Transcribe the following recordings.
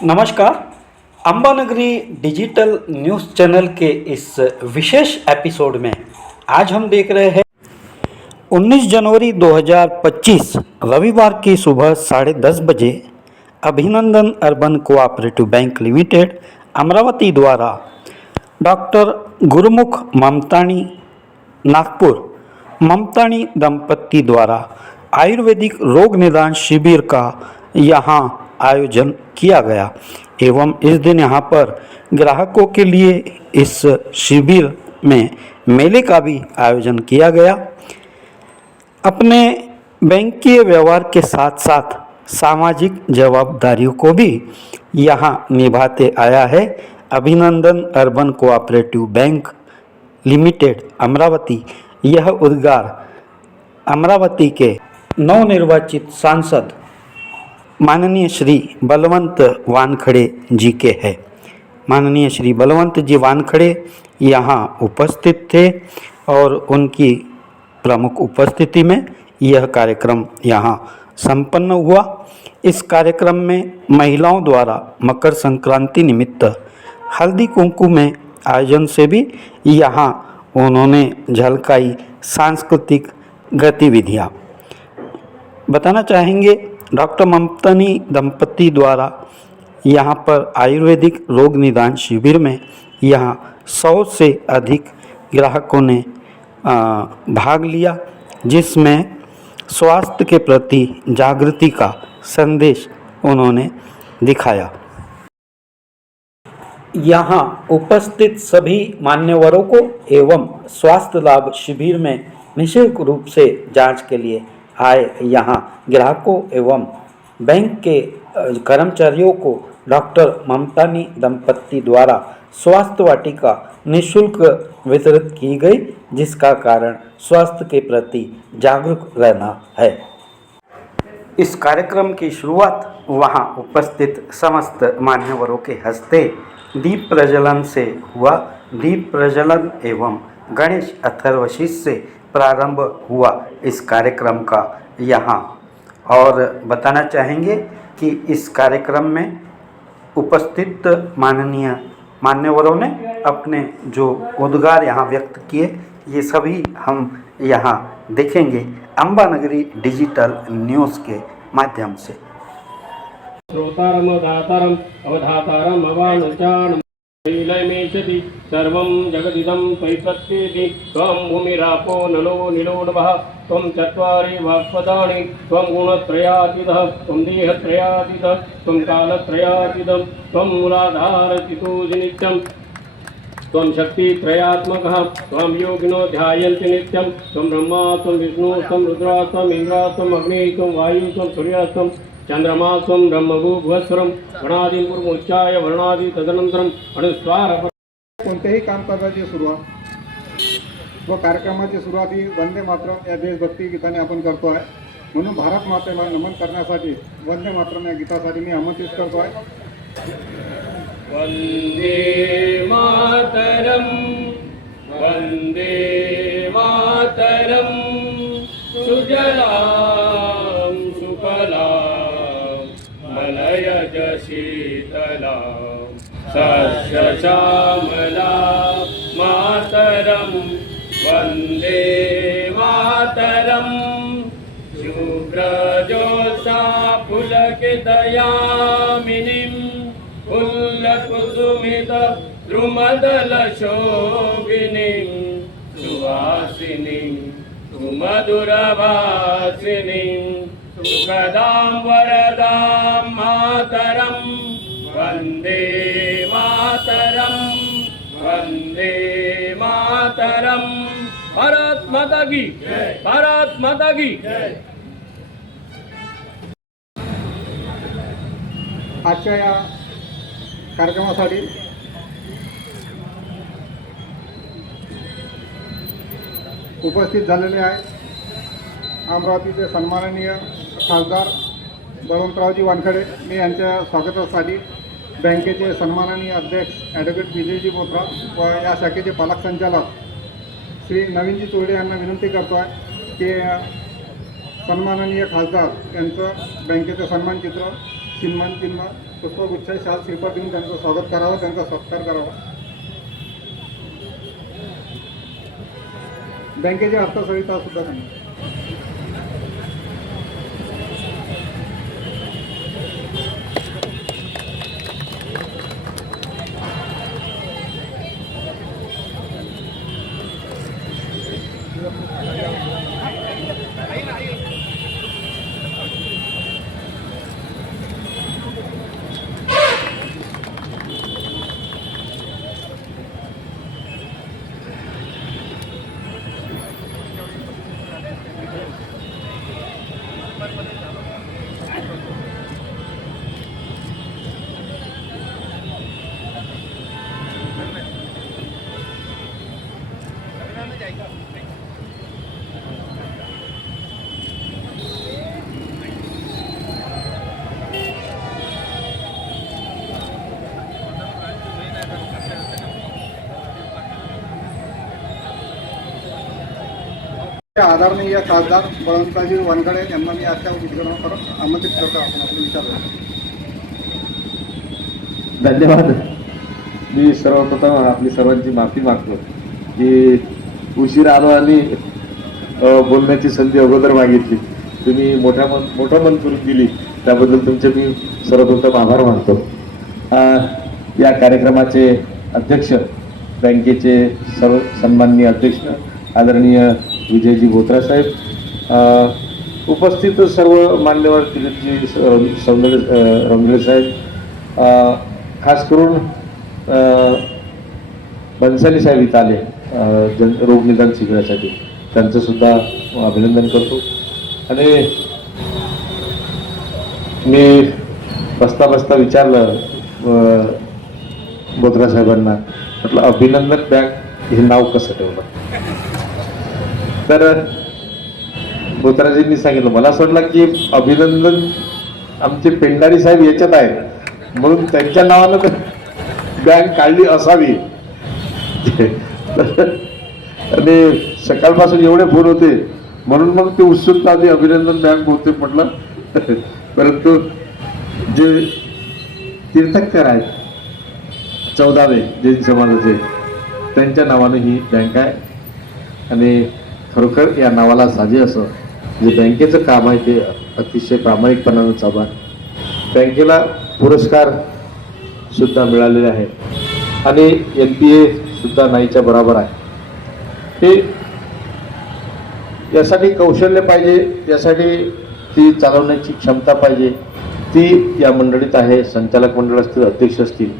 नमस्कार। Ambanagari digital news channel के इस विशेष episode में आज हम देख रहे हैं 19 जनवरी 2025 रविवार की सुबह 10:30 बजे अभिनंदन urban cooperative bank limited Amravati द्वारा डॉक्टर गुरुमुख ममतानी नागपुर ममतानी दंपति द्वारा आयुर्वेदिक रोग निदान शिविर का यहाँ आयोजन किया गया एवं इस दिन यहाँ पर ग्राहकों के लिए इस शिविर में मेले का भी आयोजन किया गया। अपने बैंकीय व्यवहार के साथ साथ सामाजिक जवाबदारियों को भी यहाँ निभाते आया है अभिनंदन urban cooperative bank limited Amravati. यह उद्गार अमरावती के नवनिर्वाचित सांसद माननीय श्री बलवंत वानखड़े जी के है। माननीय श्री बलवंत जी वानखड़े यहाँ उपस्थित थे और उनकी प्रमुख उपस्थिति में यह कार्यक्रम यहाँ संपन्न हुआ। इस कार्यक्रम में महिलाओं द्वारा मकर संक्रांति निमित्त हल्दी कुंकु में आयोजन से भी यहाँ उन्होंने झलकाई सांस्कृतिक गतिविधियाँ। बताना चाहेंगे डॉक्टर ममतानी दंपति द्वारा यहाँ पर आयुर्वेदिक रोग निदान शिविर में यहाँ 100 से अधिक ग्राहकों ने भाग लिया, जिसमें स्वास्थ्य के प्रति जागृति का संदेश उन्होंने दिखाया। यहाँ उपस्थित सभी मान्यवरों को एवं स्वास्थ्य लाभ शिविर में निःशुल्क रूप से जांच के लिए आए यहाँ ग्राहकों एवं बैंक के कर्मचारियों को डॉक्टर ममतानी दंपति द्वारा स्वास्थ्य वाटिका निःशुल्क वितरित की गई, जिसका कारण स्वास्थ्य के प्रति जागरूक रहना है। इस कार्यक्रम की शुरुआत वहां उपस्थित समस्त मान्यवरों के हस्ते दीप प्रज्वलन से हुआ। दीप प्रज्वलन एवं गणेश अथर्वशीष से प्रारंभ हुआ इस कार्यक्रम का यहाँ। और बताना चाहेंगे कि इस कार्यक्रम में उपस्थित माननीय मान्यवरों ने अपने जो उद्गार यहाँ व्यक्त किए, ये सभी हम यहाँ देखेंगे अंबानगरी डिजिटल न्यूज़ के माध्यम से। श्रोतारम दातारम अवधातारम अवानुचान लीलमेशति सर्वं जगदिदं पैपत्येति त्वं भूमिरापो नलो नीलोडभः त्वं चत्वारि वाक्पदानि त्वं गुणत्रयातीतः त्वं देहत्रयातीतः त्वं कालत्रयातीतः त्वं मूलाधारचितोऽसि नित्यं त्वं शक्तित्रयात्मकः त्वं योगिनो ध्यायन्ति नित्यं त्वं ब्रह्मा त्वं विष्णु त्वं रुद्रा त्वं इंद्रा त्वं अग्निः त्वं वायुः त्वं सूर्यः त्वं चंद्रमा स्वं ब्रह्मभूभस्वरम गणादी पूर्वोच्चाय वर्णादी तदनंतरम अनुस्वार। कोणत्याही कामकाजाची सुरुवात व कार्यक्रमाची सुरुवात ही वंदे मातरम या देशभक्ती गीताने आपण करतो आहे। म्हणून भारत मातेला नमन करण्यासाठी वंदे मातरम या गीतासाठी मी आमंत्रित करतो आहे। वंदे मातरम वंदे मातरम सुजलाम सुफलाम मलयज शीतला सस्य श्यामला मातरम वंदे मातरम शुभ्रजोत्सा पुलकितयामिनीं फुल्लकुसुमित द्रुमदलशोभिनीं सुवासिनीं सुमधुरभासिनीं सुखदां वरदां मातरं वन्दे मातरं वन्दे मातरं। भारत माता की भारत माता की। आजच्या या कार्यक्रमासाठी उपस्थित झालेले आहे अमरावतीचे सन्माननीय खासदार बळवंतरावजी वानखडे। मी यांच्या स्वागतासाठी बँकेचे सन्माननीय अध्यक्ष ॲडव्होकेट विजयजी बोत्रा व या शाखेचे पालक संचालक श्री नवीनजी चोरडे यांना विनंती करतो आहे की सन्माननीय खासदार यांचं बँकेचं सन्मानचित्र सन्मान चिन्ह पुष्पगुच्छ शाल श्रीफळ देऊन त्यांचं स्वागत करावं, त्यांचा सत्कार करावा. बँकेची अर्थसंहिता सुद्धा सांगा. आदरणीय खासदार बळवंतरावजी वानखडे यांना मी आजच्या उद्घाटनावर आमंत्रित करतो. आपण आपले विचार. धन्यवाद. मी सर्वप्रथम आपली सर्वांची माफी मागतो की उशीर आलो आणि बोलण्याची संधी अगोदर मागितली. तुम्ही मोठं मन करून दिली, त्याबद्दल तुमचे मी सर्वप्रथम आभार मानतो. या कार्यक्रमाचे अध्यक्ष, बँकेचे सर्व सन्माननीय अध्यक्ष आदरणीय विजयजी बोत्रा साहेब, उपस्थित सर्व मान्यवर दिलीपजी रंगले साहेब, खास करून बन्साली साहेब इथं आले रोग निदान शिबिरासाठी, त्यांचं सुद्धा अभिनंदन करतो. आणि मी बसता बसता विचारलं बोत्रा साहेबांना, म्हटलं अभिनंदन बँक हे नाव कसं ठेवलं. तर बोत्राजींनी सांगितलं, मला असं वाटलं की अभिनंदन आमचे पेंढारी साहेब याच्यात आहेत म्हणून त्यांच्या नावानं तर बँक काढली असावी. आणि सकाळपासून एवढे फोन होते म्हणून मग ते उत्सुकता आधी अभिनंदन बँक होते म्हटलं. परंतु जे तीर्थकर आहेत 14वे जैन समाजाचे, त्यांच्या नावानं ही बँक आहे. आणि खरोखर या नावाला साजे असं जे बँकेचं काम आहे ते अतिशय प्रामाणिकपणानं चालू आहे. बँकेला पुरस्कार सुद्धा मिळालेले आहे आणि NPA सुद्धा नाहीच्या बरोबर आहे. हे यासाठी कौशल्य पाहिजे, यासाठी ती चालवण्याची क्षमता पाहिजे, ती या मंडळीत आहे. संचालक मंडळ असतील, अध्यक्ष असतील,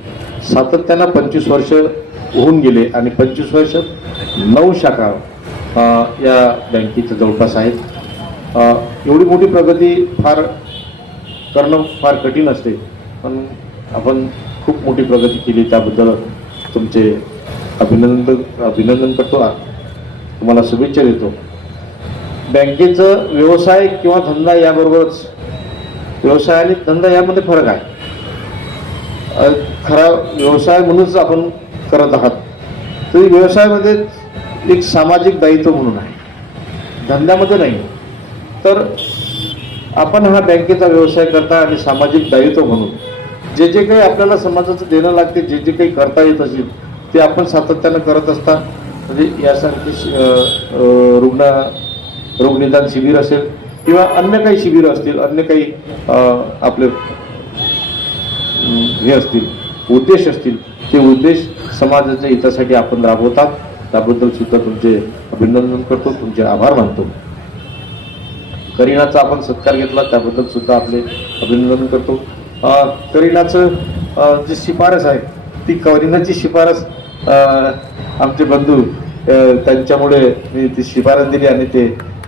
सातत्यानं 25 वर्ष होऊन गेले आणि 25 वर्ष 9 शाखा या बँकेच्या जवळपास आहेत. एवढी मोठी प्रगती करणं फार कठीण असते, पण आपण खूप मोठी प्रगती केली, त्याबद्दल तुमचे अभिनंदन करतो. तुम्हाला शुभेच्छा देतो. बँकेचं व्यवसाय किंवा धंदा याबरोबरच व्यवसाय आणि धंदा यामध्ये फरक आहे. खरा व्यवसाय म्हणूनच आपण करत आहात, तरी व्यवसायामध्ये एक सामाजिक दायित्व म्हणून आहे, धंद्यामध्ये नाही. तर आपण हा बँकेचा व्यवसाय करता आणि सामाजिक दायित्व म्हणून जे जे काही आपल्याला समाजाचं देणं लागते, जे जे काही करता येत असेल ते आपण सातत्यानं करत असता. म्हणजे यासारखी रोग निदान शिबिर असेल किंवा अन्य काही शिबिरं असतील, अन्य काही आपले हे असतील, उद्देश असतील, ते उद्देश समाजाच्या हितासाठी आपण राबवतात. त्याबद्दल सुद्धा तुमचे अभिनंदन करतो, तुमचे आभार मानतो. करीनाचा आपण सत्कार घेतला, त्याबद्दल सुद्धा आपले अभिनंदन करतो. करीनाचं जी शिफारस आहे, ती करीनाची शिफारस आमचे बंधू त्यांच्यामुळे मी ती शिफारस दिली आणि ते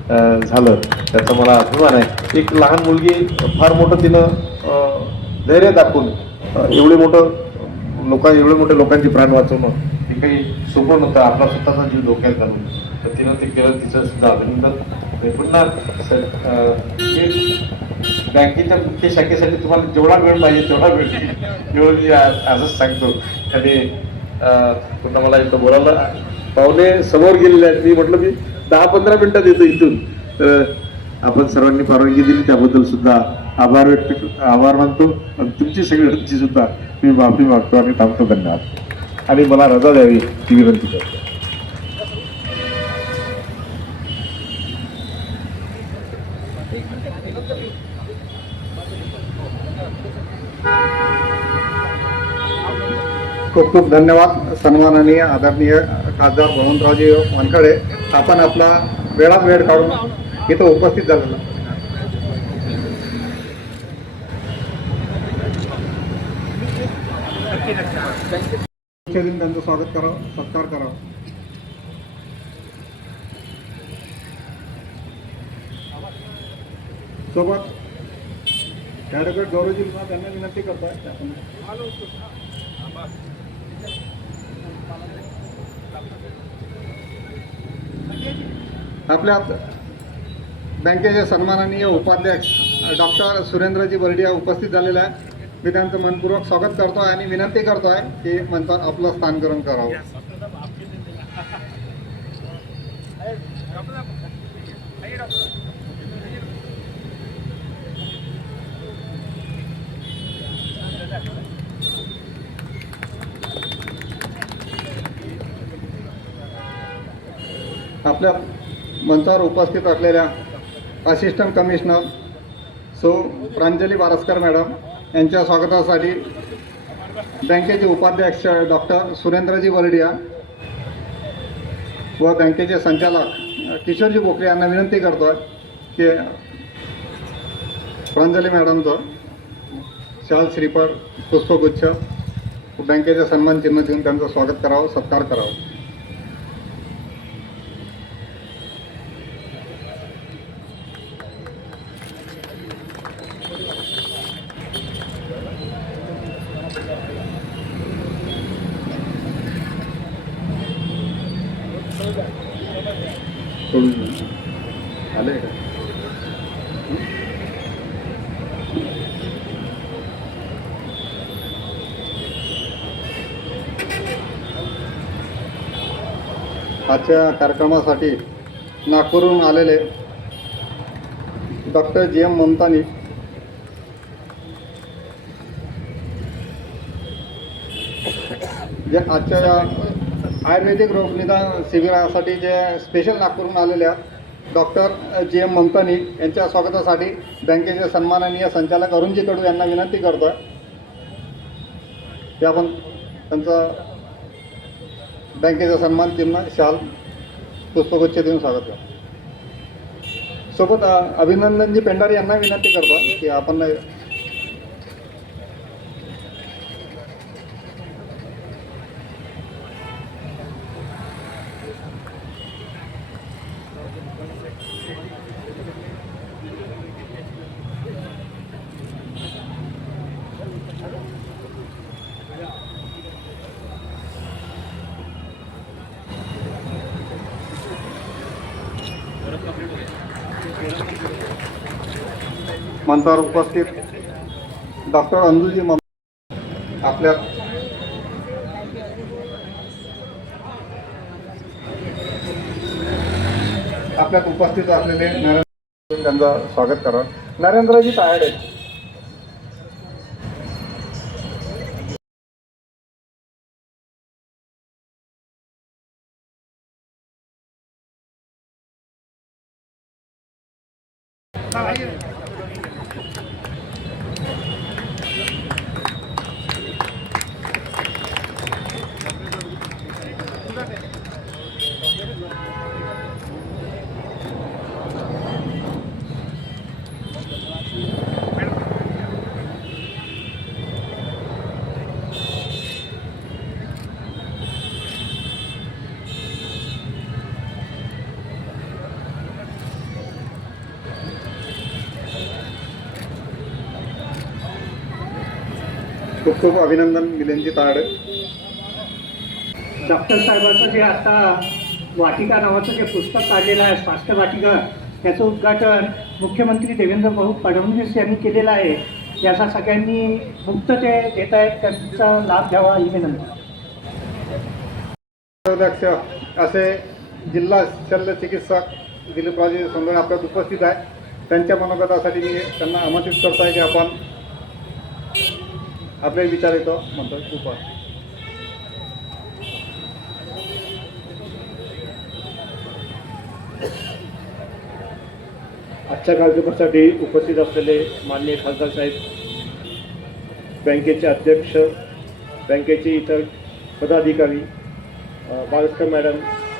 झालं, त्याचा मला अभिमान आहे. एक लहान मुलगी फार मोठं तिनं धैर्य दाखवून एवढे मोठे लोकांची प्राण वाचवणं हे काही सोपं नव्हतं. आपला स्वतःचा जीव धोक्यात घालून तर तिनं ते केलं, तिचं सुद्धा अभिनंदन. पुन्हा बँकेच्या मुख्य शाखेसाठी तुम्हाला जेवढा वेळ पाहिजे तेवढा वेळ एवढं मी आजच सांगतो. आणि पुन्हा मला इथं बोलायला पाहुणे समोर गेलेले आहेत. मी म्हटलं मी 10-15 मिनिटात येतो इथून. तर आपण सर्वांनी परवानगी दिली, त्याबद्दल सुद्धा आभार मानतो आणि तुमची सगळ्यांची सुद्धा मी माफी मागतो आणि थांबतो. धन्यवाद. आणि मला रजा द्यावी ती विनंती करतो. खूप खूप धन्यवाद सन्माननीय आदरणीय खासदार बळवंतरावजी वानखडे. आपण आपला वेळात वेळ काढून इथं उपस्थित झालेला. त्यांचं स्वागत करावं, सत्कार करावा. सोबत ॲडव्होकेट गौरवजी त्यांना विनंती करतोय. आपल्या बँकेचे सन्माननीय उपाध्यक्ष डॉक्टर सुरेंद्रजी बर्डिया उपस्थित झालेले आहे. मी त्यांचं मनपूर्वक स्वागत करतो आणि विनंती करतो आहे की मंचावर आपलं स्थान ग्रहण करावं. आपल्या मंचावर उपस्थित असलेल्या assistant commissioner so Pranjali Baraskar madam यांच्या स्वागतासाठी बँकेचे उपाध्यक्ष डॉक्टर सुरेंद्रजी बर्डिया व बँकेचे संचालक किशोरजी बोकरे यांना विनंती करतो की प्रांजली मॅडमचं शाल श्रीफळ पुष्पगुच्छ बँकेचे सन्मान चिन्ह देऊन त्यांचं स्वागत करावं, सत्कार करावं. आले का? आजच्या कार्यक्रमासाठी नागपूरहून आलेले डॉक्टर जी.एम. ममतानी जे आजच्या आयुर्वेदिक रोग निदान शिबिरासाठी जे स्पेशल नागपूरहून आलेल्या डॉक्टर जी.एम. ममतानी यांच्या स्वागतासाठी बँकेचे सन्माननीय संचालक अरुणजी कडू यांना विनंती करतो आहे की आपण त्यांचं बँकेचा सन्मान चिन्ह शाल पुष्पगुच्छ देऊन स्वागत करा. सोबत अभिनंदनजी पेंढारी यांना विनंती करतो की आपण मंचावर उपस्थित डॉक्टर अंजुजी आपल्या आपल्यात उपस्थित असलेले नरेंद्र त्यांचं स्वागत करा. नरेंद्रजी तायडे खूप खूप अभिनंदन मिलिंदजी तायडे. डॉक्टर साहेबांचं जे आता वाटिका नावाचं जे पुस्तक काढलेलं आहे स्वास्थ्य वाटिका, त्याचं उद्घाटन मुख्यमंत्री देवेंद्र भाऊ फडणवीस यांनी केलेलं आहे. याचा सगळ्यांनी मुक्त जे देत आहेत त्यांचा लाभ घ्यावा ही विनंती. अध्यक्ष असे जिल्हा शल्य चिकित्सक दिलीपरावजी सोंदणे आपल्यात उपस्थित आहे. त्यांच्या मनोगतासाठी मी त्यांना आमंत्रित करतो आहे की आपण आपले विचार येतो म्हणतो खूप. आजच्या कार्यक्रमासाठी उपस्थित असलेले माननीय खासदार साहेब, बँकेचे अध्यक्ष, बँकेचे इतर पदाधिकारी, बाळस्कर मॅडम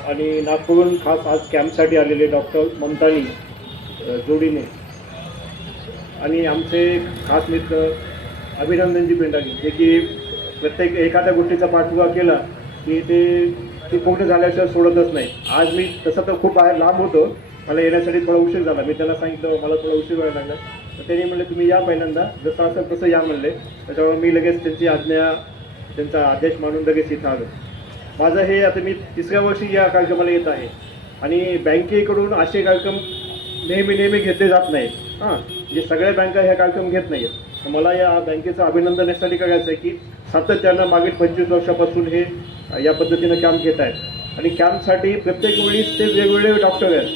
आणि नागपूरहून खास आज कॅम्पसाठी आलेले डॉक्टर ममतानी जोडीने आणि आमचे खास मित्र अभिनंदनजी पेंडारी, जे की प्रत्येक एखाद्या गोष्टीचा पाठपुरावा केला की ती पूर्ण झाल्याशिवाय सोडतच नाही. आज मी तसं तर खूप बाहेर लांब होतो, मला येण्यासाठी थोडा उशीर झाला. मी त्यांना सांगितलं मला थोडा उशीर व्हायला लागला, तर त्यांनी म्हणले तुम्ही या पहिल्यांदा, जसं असेल तसं या म्हणले. त्याच्यामुळे मी लगेच त्यांचा आदेश मानून लगेच इथं आलो. माझं हे आता मी 3ऱ्या वर्षी या कार्यक्रमाला येत आहे आणि बँकेकडून असे कार्यक्रम नेहमी घेतले जात नाहीत. म्हणजे सगळ्या बँका हे कार्यक्रम घेत नाही आहेत. तर मला या बँकेचं अभिनंदन यासाठी करायचं आहे की सातत्यानं मागील 25 वर्षापासून हे या पद्धतीनं कॅम्प घेत आहेत आणि कॅम्पसाठी प्रत्येक वेळीच ते वेगवेगळे डॉक्टर आहेत.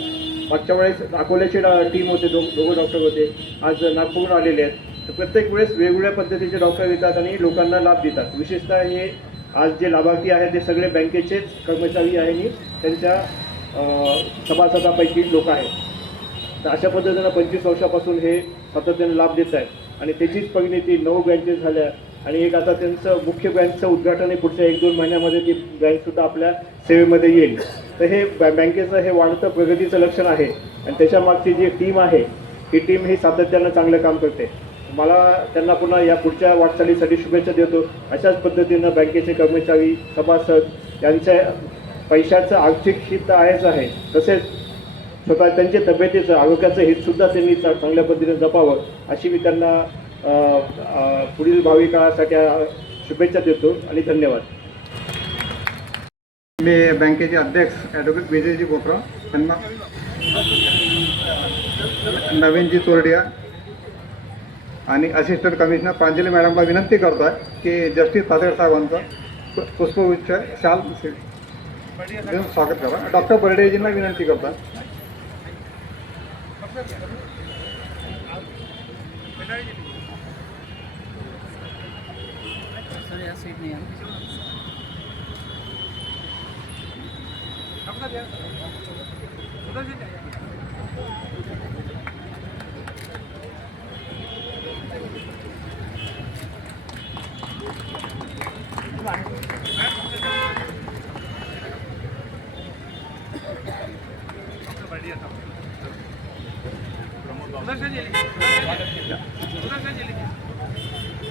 मागच्या वेळेस अकोल्याचे टीम होते, दोघं डॉक्टर होते, आज नागपूरहून आलेले आहेत. तर प्रत्येक वेळेस वेगवेगळ्या पद्धतीचे डॉक्टर येतात आणि लोकांना लाभ देतात. विशेषतः हे आज जे लाभार्थी आहेत ते सगळे बँकेचेच कर्मचारी आहे आणि त्यांच्या सभासदापैकी लोक आहेत. तर अशा पद्धतीनं 25 वर्षापासून हे सातत्याने लाभ देत आहेत आणि त्याचीच परिणिती 9 ब्रँचेस झाल्या आणि एक आता त्यांचं मुख्य ब्रँचचं उद्घाटन आहे पुढच्या 1-2 महिन्यामध्ये. ती ब्रँचसुद्धा आपल्या सेवेमध्ये येईल. तर हे बँकेचं हे वाढतं प्रगतीचं लक्षण आहे आणि त्याच्यामागची जी टीम आहे ही टीम ही सातत्यानं चांगलं काम करते. मला त्यांना पुन्हा या पुढच्या वाटचालीसाठी शुभेच्छा देतो. अशाच पद्धतीनं बँकेचे कर्मचारी, सभासद यांच्या पैशाचं आर्थिक हित आहेच आहे, तसेच स्वतः त्यांच्या तब्येतीचं, आरोग्याचं हितसुद्धा त्यांनी चांगल्या पद्धतीने जपावं अशी मी त्यांना पुढील भावी काळासाठी शुभेच्छा देतो आणि धन्यवाद. मी बँकेचे अध्यक्ष ॲडव्होकेट विजयजी बोत्रा यांना, नवीनजी चोरडिया आणि असिस्टंट कमिशनर प्रांजली मॅडमला विनंती करतो आहे की जस्टिस तातेड साहेबांचं पुष्पगुच्छ शाल देऊन स्वागत करा. डॉक्टर बर्डेजींना विनंती करतो आहे.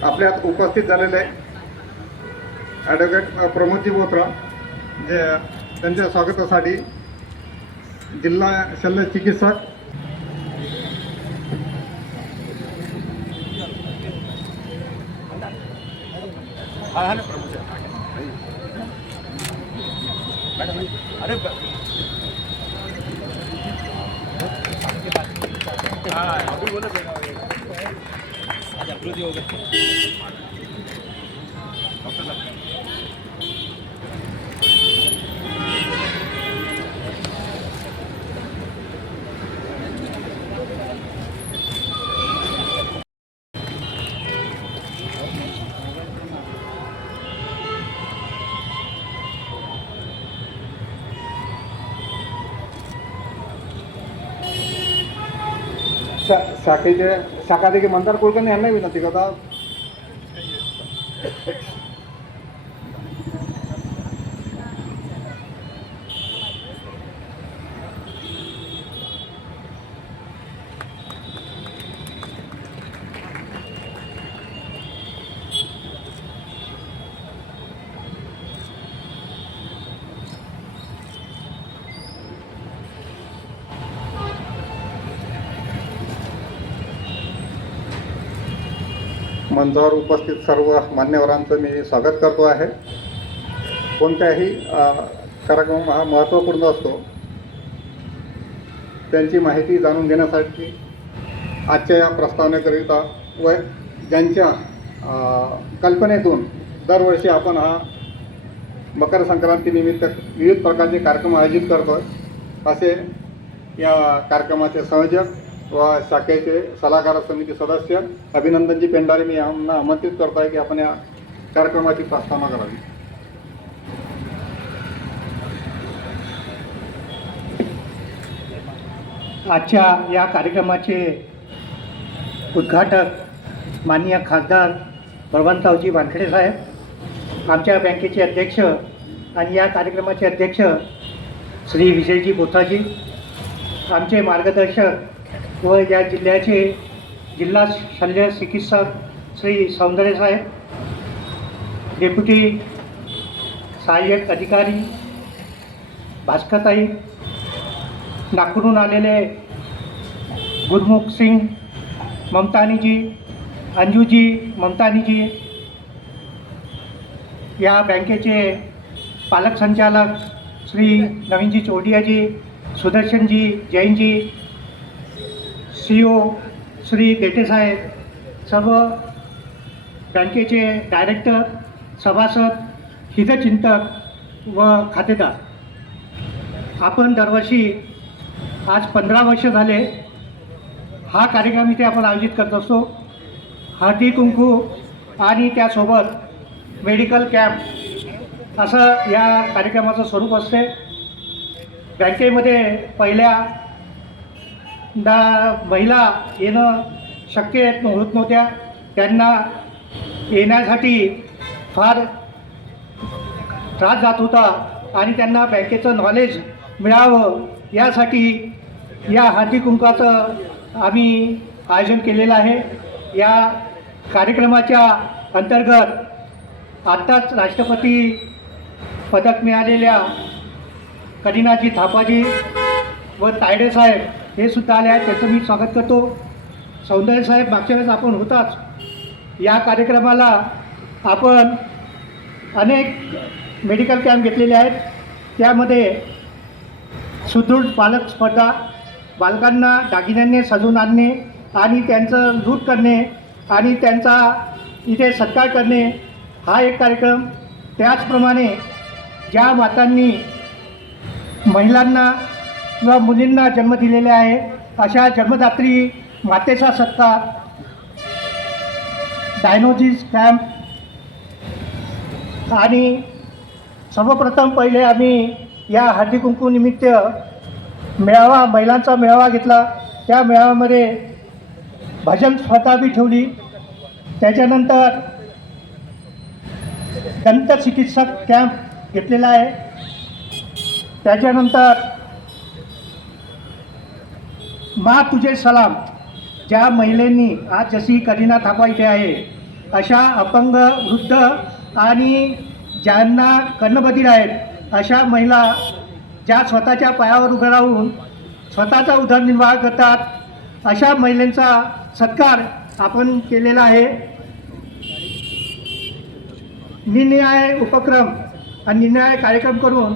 आपल्यात उपस्थित झालेले ॲडव्होकेट प्रमोदजी बोत्रा, जे त्यांच्या स्वागतासाठी जिल्हा शल्य चिकित्सक शाखादेखील मंदार कुलकर्णी यांना विनंती करता. मंचावर उपस्थित सर्व मान्यवरांचं मी स्वागत करतो आहे. कोणत्याही कार्यक्रम हा महत्त्वपूर्ण असतो, त्यांची माहिती जाणून घेण्यासाठी आजच्या या प्रस्तावनेकरिता व ज्यांच्या कल्पनेतून दरवर्षी आपण हा मकर संक्रांतीनिमित्त विविध प्रकारचे कार्यक्रम आयोजित करतो. असे या कार्यक्रमाचे संयोजक व शाखेचे सल्लागार समिती सदस्य अभिनंदनजी पेंढारे मी यांना आमंत्रित करतो आहे की आपण या कार्यक्रमाची प्रस्तावना करावी. आजच्या या कार्यक्रमाचे उद्घाटक माननीय खासदार बळवंतरावजी वानखेडे साहेब, आमच्या बँकेचे अध्यक्ष आणि या कार्यक्रमाचे अध्यक्ष श्री विजयजी बोथाजी, आमचे मार्गदर्शक व या जिल्ह्याचे जिल्हा शल्य चिकित्सक श्री सौंदर्य साहेब, डेप्युटी सहाय्यक अधिकारी भास्करताई, नागपूरहून आलेले गुरमुख सिंग, ममतानीजी, अंजूजी, ममतानीजी, या बँकेचे पालक संचालक श्री नवीनजी चोडियाजी, सुदर्शनजी, जैनजी, CEO श्री देटेसाहेब, सर्व बँकेचे डायरेक्टर, सभासद, हितचिंतक व खातेदार. आपण दरवर्षी आज 15 वर्ष झाले हा कार्यक्रम इथे आपण आयोजित करत असतो. हळदी कुंकू आणि त्यासोबत मेडिकल कॅम्प असं या कार्यक्रमाचं स्वरूप असते. बँकेमध्ये पहिल्यांदा महिला येणं शक्य होत नव्हत्या. त्यांना येण्यासाठी फार त्रास जात होता आणि त्यांना बँकेचं नॉलेज मिळावं यासाठी या हळदी कुंकाचं आम्ही आयोजन केलेलं आहे. या कार्यक्रमाच्या अंतर्गत आत्ताच राष्ट्रपती पदक मिळालेल्या करीनाजी थापाजी व तायडे साहेब हे सुद्धा आले आहेत, त्याचं मी स्वागत करतो. सौंदर्य साहेब मागच्या वेळेस आपण होताच. या कार्यक्रमाला आपण अनेक मेडिकल कॅम्प घेतलेले आहेत. त्यामध्ये सुदृढ पालक स्पर्धा, बालकांना दागिन्यांनी सजवून आणणे आणि त्यांचं लूट करणे आणि त्यांचा इथे सत्कार करणे हा एक कार्यक्रम. त्याचप्रमाणे ज्या मातांनी महिलांना किंवा मुलींना जन्म दिलेले आहे अशा जन्मदात्री मातेचा सत्कार, डायनोसिस कॅम्प. आणि सर्वप्रथम पहिले आम्ही या हळदी कुंकू निमित्त मेळावा, महिलांचा मेळावा घेतला. त्या मेळाव्यामध्ये भजन स्पर्धा बी ठेवली. त्याच्यानंतर दंत चिकित्सक कॅम्प घेतलेला आहे. त्याच्यानंतर मा तुझे सलाम, ज्या महिलांनी आज जशी करीना थापा इथे आहे अशा अपंग, वृद्ध आणि ज्यांना कर्णबधिर आहेत अशा महिला ज्या स्वतःच्या पायावर उभं राहून स्वतःचा उदरनिर्वाह करतात अशा महिलांचा सत्कार आपण केलेला आहे. निरनिराळे उपक्रम आणि निरनिराळे कार्यक्रम करून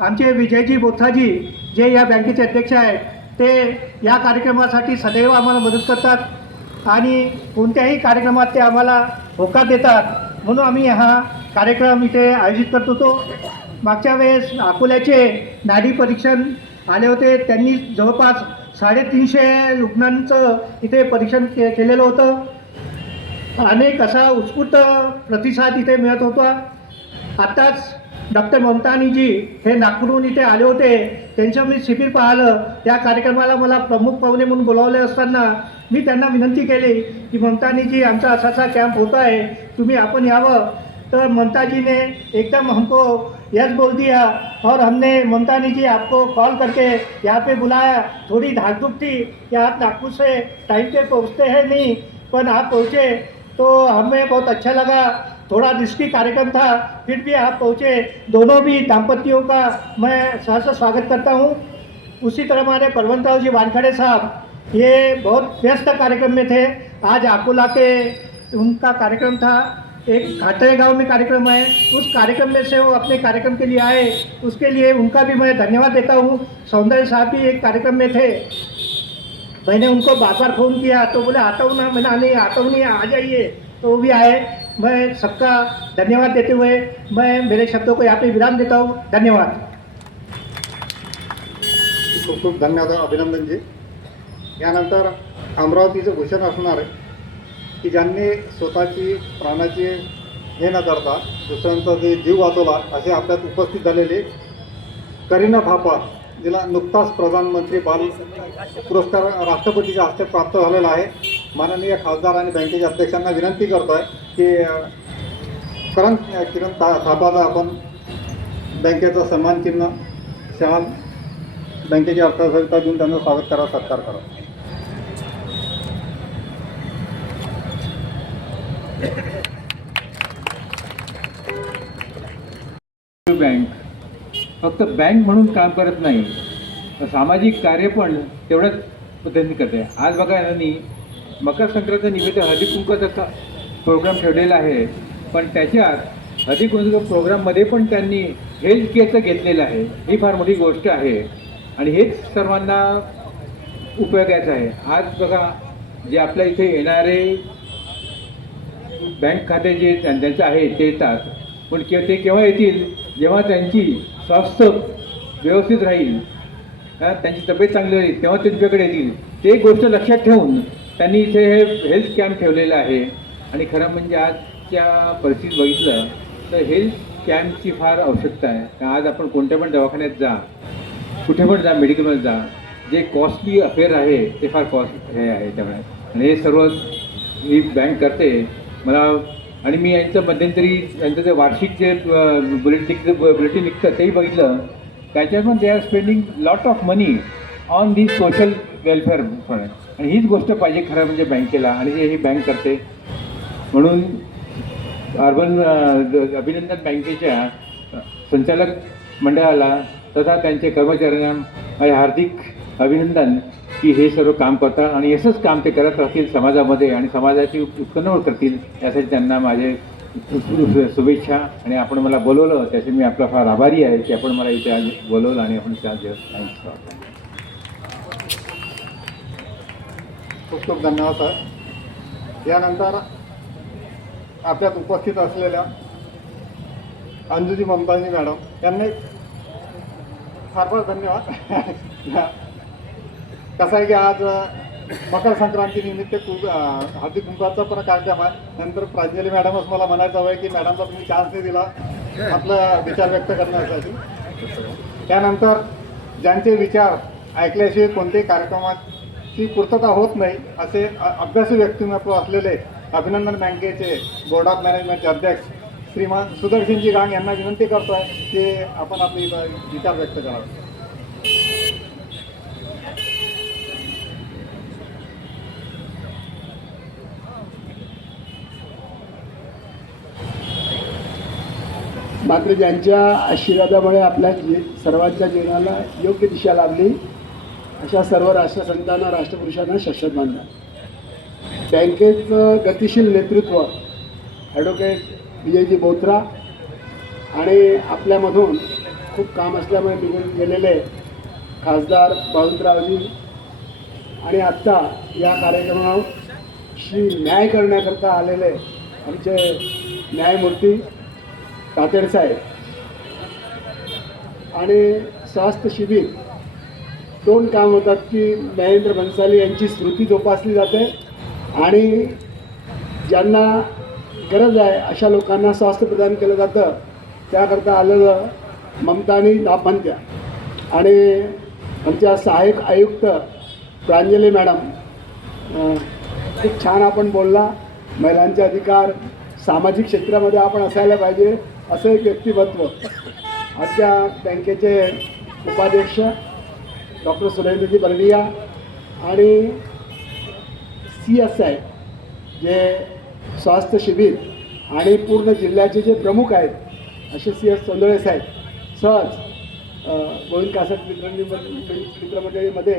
आमचे विजयजी बोथाजी जे या बँकेचे अध्यक्ष आहेत ते या कार्यक्रमासाठी सदैव आम्हाला मदत करतात आणि कोणत्याही कार्यक्रमात ते आम्हाला होकार देतात. म्हणून आम्ही हा कार्यक्रम इथे आयोजित करत होतो. मागच्या वेळेस अकोल्याचे नाडी परीक्षण आले होते. त्यांनी जवळपास 350 रुग्णांचं इथे परीक्षण केलेलं होतं. अनेक असा उत्स्फूर्त प्रतिसाद इथे मिळत होता. आत्ताच डॉक्टर ममतानीजी हे नागपूरहून इथे आले होते. त्यांचं मी शिबिर पाहिलं. त्या कार्यक्रमाला मला प्रमुख पाहुणे म्हणून बोलावले असताना मी त्यांना विनंती केली की ममतानीजी आमचा असा कॅम्प होता है, तुम्ही आपण यावं. तो ममता जी ने एकदम हमको यस बोल दिया और हमने ममतानी जी आपको कॉल करके यहाँ पे बुलाया. थोड़ी धाकधूक थी कि आप नागपुर से टाइम पे पहुँचते हैं नहीं, पर आप पहुँचे तो हमें बहुत अच्छा लगा. थोड़ा रिस्की कार्यक्रम था, फिर भी आप पहुँचे. दोनों भी दाम्पत्यों का मैं सहर्ष स्वागत करता हूँ. उसी तरह हमारे बलवंतराव जी वानखेड़े साहब ये बहुत व्यस्त कार्यक्रम में थे. आज अकोला के उनका कार्यक्रम था. एक घाटरे गांव में कार्यक्रम है, उस कार्यक्रम में से वो अपने कार्यक्रम के लिए आए, उसके लिए उनका भी मैं धन्यवाद देता हूँ. सौंदर्य साहब भी एक कार्यक्रम में थे. मैंने उनको बार बार फ़ोन किया तो बोले आता हूँ ना. मैंने नहीं आता हूँ नहीं, आ जाइए. तो वो भी आए. मैं सबका धन्यवाद देते हुए मैं मेरे शब्दों को यहाँ पे विराम देता हूँ. धन्यवाद. खूप खूप धन्यवाद अभिनंदन जी. यानंतर अमरावतीचं भूषण असणार आहे की ज्यांनी स्वतःची प्राणाची हे न करता दुसऱ्यांचा जे जीव वाचवला असे आपल्यात उपस्थित झालेले करीना थापा, जिला नुकताच प्रधानमंत्री बाल पुरस्कार राष्ट्रपतीच्या हस्ते प्राप्त झालेला आहे. माननीय खासदार आणि बँकेच्या अध्यक्षांना विनंती करतो आहे की किरण थापाचा आपण बँकेचं सन्मान चिन्ह शाल बँकेची अर्थसंहिता देऊन त्यांचं स्वागत करा, सत्कार करा. बँक फक्त बँक म्हणून काम करत नाही, तर सामाजिक कार्य पण तेवढ्याच पद्धतीने करते. आज बघा यांनी मकर संक्रांती निमित्त हळदी कुंकवाचा प्रोग्राम ठेवलेला आहे, पण त्याच्यात हळदी कुंकू प्रोग्राममध्ये पण त्यांनी हेल्थ केअरचं घेतलेलं आहे. ही फार मोठी गोष्ट आहे आणि हेच सर्वांना उपयोगाचं आहे. आज बघा जे आपल्या इथे येणारे बँक खाते जे त्यांचं आहे ते येतात, पण ते केव्हा येतील जेव्हा त्यांची स्वास्थ्य व्यवस्थित राहील, त्यांची तब्येत चांगली राहील, तेव्हा ते तुमच्याकडे येतील. ते गोष्ट लक्षात ठेवून त्यांनी इथे हे हेल्थ कॅम्प ठेवलेलं आहे. आणि खरं म्हणजे आजच्या परिस्थितीत बघितलं तर हेल्थ कॅम्पची फार आवश्यकता आहे. आज आपण कोणत्या पण दवाखान्यात जा, कुठे पण जा, मेडिकलमध्ये जा, जे कॉस्टली अफेअर आहे ते फार कॉस्ट हे आहे त्यामुळे. आणि हे सर्व ही बँक करते मला. आणि मी यांचं मध्यंतरी यांचं जे वार्षिक जे बुलेटिन निघतं तेही बघितलं. त्याच्यात पण they are spending lot of money on the social welfare fund. आणि हीच गोष्ट पाहिजे खरं म्हणजे बँकेला, आणि ही बँक करते. म्हणून अर्बन अभिनंदन बँकेच्या संचालक मंडळाला तथा त्यांच्या कर्मचाऱ्यांना माझे हार्दिक अभिनंदन की हे सर्व काम करतात आणि असंच काम ते करत राहतील समाजामध्ये आणि समाजाची उत्पन्न करतील, यासाठी त्यांना माझे शुभेच्छा. आणि आपण मला बोलवलं त्याचे मी आपला फार आभारी आहे की आपण मला इथे आज बोलवलं आणि आपण त्या थँक्स. खूप खूप धन्यवाद सर. यानंतर आपल्यात उपस्थित असलेल्या अंजुजी ममताजी मॅडम यांनी फार फार धन्यवाद. कसं आहे की आज मकर संक्रांती निमित्त हळदी कुंकवाचा पण कार्यक्रम आहे. नंतर प्रांजली मॅडमच मला म्हणायचं हवं आहे की मॅडमला तुम्ही चान्स नाही दिला आपला विचार व्यक्त करण्यासाठी. त्यानंतर ज्यांचे विचार ऐकल्याशिवाय कोणत्याही कार्यक्रमाची पूर्तता होत नाही असे अभ्यासू व्यक्तिमत्व असलेले अभिनंदन बँकेचे बोर्ड ऑफ मॅनेजमेंटचे अध्यक्ष श्रीमान सुदर्शनजी गांग यांना विनंती करतो आहे की आपण आपले विचार व्यक्त करावे. मात्र ज्यांच्या आशीर्वादामुळे आपल्या सर्वांच्या जीवनाला योग्य दिशा लाभली अशा सर्व राष्ट्रसंतांना, राष्ट्रपुरुषांना शाश्वत बांधा. बँकेचं गतिशील नेतृत्व ॲडव्होकेट विजयजी बोथरा आणि आपल्यामधून खूप काम असल्यामुळे निघून गेलेले खासदार बाळूंतरावजी आणि आत्ता या कार्यक्रमाशी न्याय करण्याकरता आलेले आमचे न्यायमूर्ती कातेड साहेब आणि स्वास्थ्य शिबिर दोन काम होतात की महेंद्र भन्साली यांची स्मृती जोपासली जाते आणि ज्यांना गरज आहे अशा लोकांना स्वास्थ्य प्रदान केलं जातं. त्याकरता आलेलं ममतानी दापंत्या आणि आमच्या सहाय्यक आयुक्त प्रांजली मॅडम, खूप छान आपण बोलला. महिलांचे अधिकार, सामाजिक क्षेत्रामध्ये आपण असायला पाहिजे असं एक व्यक्तिमत्व. आमच्या बँकेचे उपाध्यक्ष डॉक्टर सुरेंद्रजी बर्डिया आणि CSI जे स्वास्थ्य शिबिर आणि पूर्ण जिल्ह्याचे जे प्रमुख आहेत असे CS चंदोळे साहेब सहज गोविंद कासट मित्रमंडळीमध्ये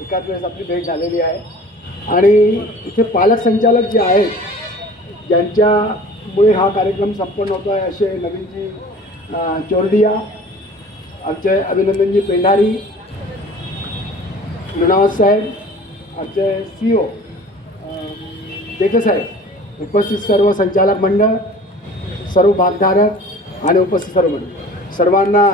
एकाच वेळेस आपली भेट झालेली आहे. आणि इथे पालक संचालक जे आहेत ज्यांच्यामुळे हा कार्यक्रम संपन्न होतो आहे असे नवीनजी चोरडिया, आमचे अभिनंदनजी पेंढारी, लुणावत साहेब, आमचे CEO देते साहेब, उपस्थित सर्व संचालक मंडळ, सर्व भागधारक आणि उपस्थित सर्व मंडळ, सर्वांना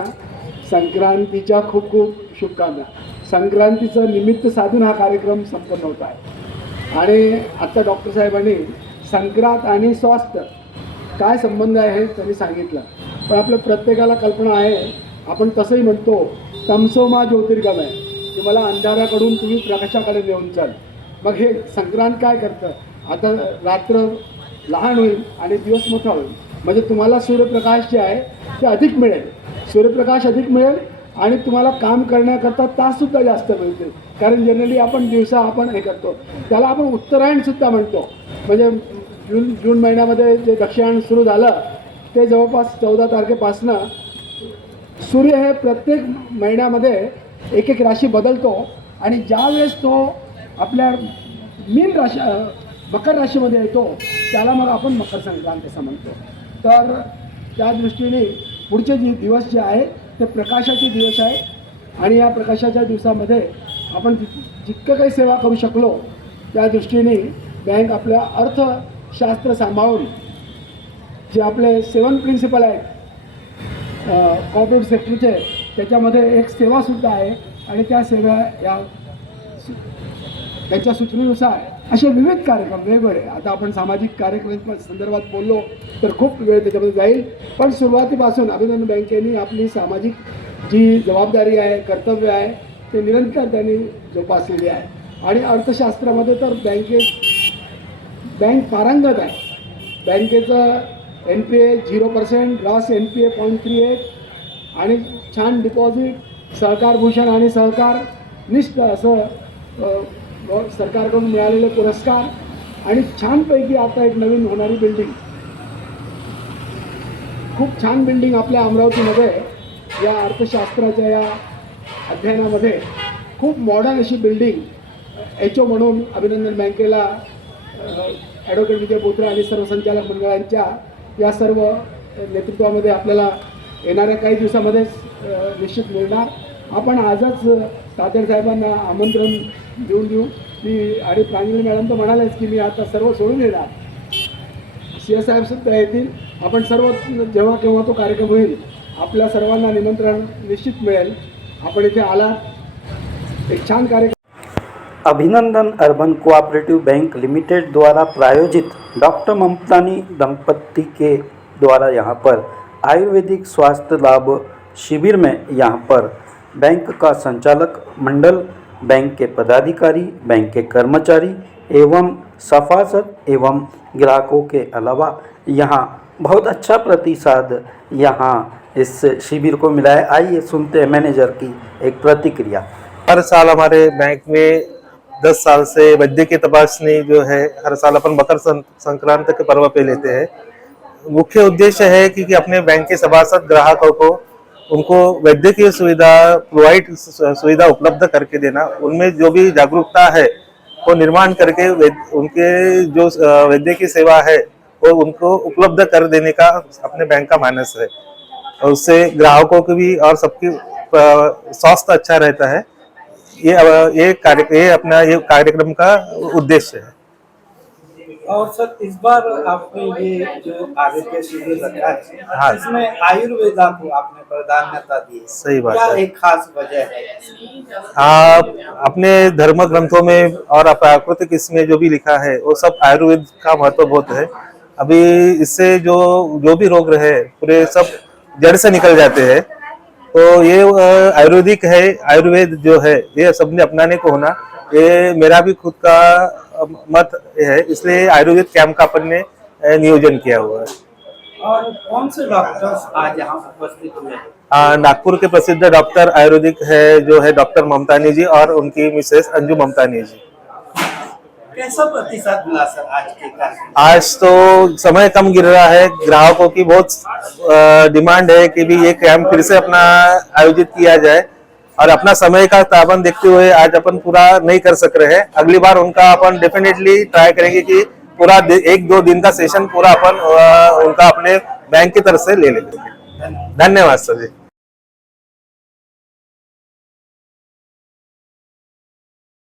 संक्रांतीच्या खूप खूप शुभकामना. संक्रांतीचं निमित्त साधून हा कार्यक्रम संपन्न होत आहे. आणि आत्ता डॉक्टर साहेबांनी संक्रांत आणि स्वास्थ्य काय संबंध आहे हे त्यांनी सांगितलं. पण आपल्या प्रत्येकाला कल्पना आहे, आपण तसंही म्हणतो तमसोमा ज्योतिर्गमय, की मला अंधाराकडून तुम्ही प्रकाशाकडे घेऊन चाल. मग हे संक्रांत काय करतं, आता रात्र लहान होईल आणि दिवस मोठा होईल, म्हणजे तुम्हाला सूर्यप्रकाश जे आहे ते अधिक मिळेल, सूर्यप्रकाश अधिक मिळेल आणि तुम्हाला काम करण्याकरता ताससुद्धा जास्त मिळतील. कारण जनरली आपण दिवसा आपण हे करतो, त्याला आपण उत्तरायणसुद्धा म्हणतो. म्हणजे जून महिन्यामध्ये जे दक्षिणायन सुरू झालं ते जवळपास 14 तारखेपासनं सूर्य हे प्रत्येक महिन्यामध्ये एक एक राशी बदलतो आणि ज्यावेळेस तो आपल्या मीन राशी मकर राशीमध्ये येतो त्याला मग आपण मकर संक्रांत असं म्हणतो. तर त्या दृष्टीने पुढचे दिवस जे आहे ते प्रकाशाचे दिवस आहे आणि या प्रकाशाच्या दिवसामध्ये आपण जितकं काही सेवा करू शकलो त्या दृष्टीने बँक आपल्या अर्थशास्त्र सांभाळून जे आपले 7 प्रिन्सिपल आहेत कॉर्पोरेट सेक्टरचे, त्याच्यामध्ये एक सेवासुद्धा आहे आणि त्या सेवा या त्यांच्या सूचनेनुसार असे विविध कार्यक्रम वेगवेगळे. आता आपण सामाजिक कार्यक्रम संदर्भात बोललो तर खूप वेळ त्याच्यामध्ये जाईल, पण सुरुवातीपासून अभिनंदन बँकेने आपली सामाजिक जी जबाबदारी आहे, कर्तव्य आहे ते निरंतर त्यांनी जोपासलेली आहे. आणि अर्थशास्त्रामध्ये तर बँक पारंगत आहे. बँकेचं NPA 0%, ग्रॉस NPA 0.38 आणि छान डिपॉझिट, सहकार भूषण आणि सहकार निष्ठ असं सरकारकडून मिळालेले पुरस्कार आणि छानपैकी आता एक नवीन होणारी बिल्डिंग, खूप छान बिल्डिंग आपल्या अमरावतीमध्ये या अर्थशास्त्राच्या या अध्ययनामध्ये खूप मॉडर्न अशी बिल्डिंग HO म्हणून अभिनंदन बँकेला ॲडव्होकेट विजय बोत्रा आणि सर्व संचालक मंडळांच्या या सर्व नेतृत्वामध्ये आपल्याला येणाऱ्या काही दिवसामध्येच निश्चित मिळणार. आपण आजच तातेड साहेबांना आमंत्रण देऊन देऊ मी आणि प्रांजली मॅडम तर म्हणालेच की मी आता सर्व सोडून येणार, CS साहेबसुद्धा येतील. आपण सर्व जेव्हा केव्हा तो कार्यक्रम होईल आपल्या सर्वांना निमंत्रण निश्चित मिळेल. आपण इथे आला एक छान कार्यक्रम. अभिनंदन अर्बन कोऑपरेटिव बैंक लिमिटेड द्वारा प्रायोजित डॉक्टर ममतानी दंपत्ति के द्वारा यहाँ पर आयुर्वेदिक स्वास्थ्य लाभ शिविर में यहाँ पर बैंक का संचालक मंडल, बैंक के पदाधिकारी, बैंक के कर्मचारी एवं सफासद एवं ग्राहकों के अलावा यहाँ बहुत अच्छा प्रतिसाद यहाँ इस शिविर को मिला है. आइए सुनते हैं मैनेजर की एक प्रतिक्रिया. हर साल हमारे बैंक में 10 साल से वैद्यकीय तपासनी जो है हर साल अपन मकर संक्रांत के पर्व पे लेते हैं. मुख्य उद्देश्य है कि अपने बैंक के सभासद ग्राहकों को उनको वैद्यकीय सुविधा उपलब्ध करके देना, उनमें जो भी जागरूकता है वो निर्माण करके उनके जो वैद्यकीय सेवा है वो उनको उपलब्ध कर देने का अपने बैंक का मानस है. और उससे ग्राहकों की भी और सबकी स्वास्थ्य अच्छा रहता है. ये कार्यक्रम का उद्देश्य है. और सर इस बार आपने ये जो आरोग्य शिविर रखा है, हाँ, इसमें आयुर्वेदा को आपने प्राधान्यता दी है. सही बात क्या है. एक खास वजह है? आप अपने धर्म ग्रंथों में और प्राकृतिक इसमें जो भी लिखा है वो सब आयुर्वेद का महत्व बहुत है. अभी इससे जो भी रोग रहे पूरे सब जड़ से निकल जाते हैं. तो ये आयुर्वेदिक है, आयुर्वेद जो है ये सबने अपनाने को होना, ये मेरा भी खुद का मत है. इसलिए आयुर्वेद कैंप का अपन ने नियोजन किया हुआ है. और कौन से डॉक्टर्स आज यहाँ उपस्थित हुए हैं? नागपुर के प्रसिद्ध डॉक्टर आयुर्वेदिक है जो है डॉक्टर ममतानी जी और उनकी मिसेस अंजू ममतानी जी. कैसा प्रतिसाद मिला सर आज के कार्यक्रम? आज तो समय कम गिर रहा है, ग्राहकों की बहुत डिमांड है कि भी ये कैंप फिर से अपना आयोजित किया जाए. और अपना समय का ताबन देखते हुए आज अपन पूरा नहीं कर सक रहे हैं. अगली बार उनका अपन डेफिनेटली ट्राई करेंगे कि पूरा 1-2 दिन का सेशन पूरा अपन उनका अपने बैंक की तरफ से ले लेंगे. धन्यवाद सर जी.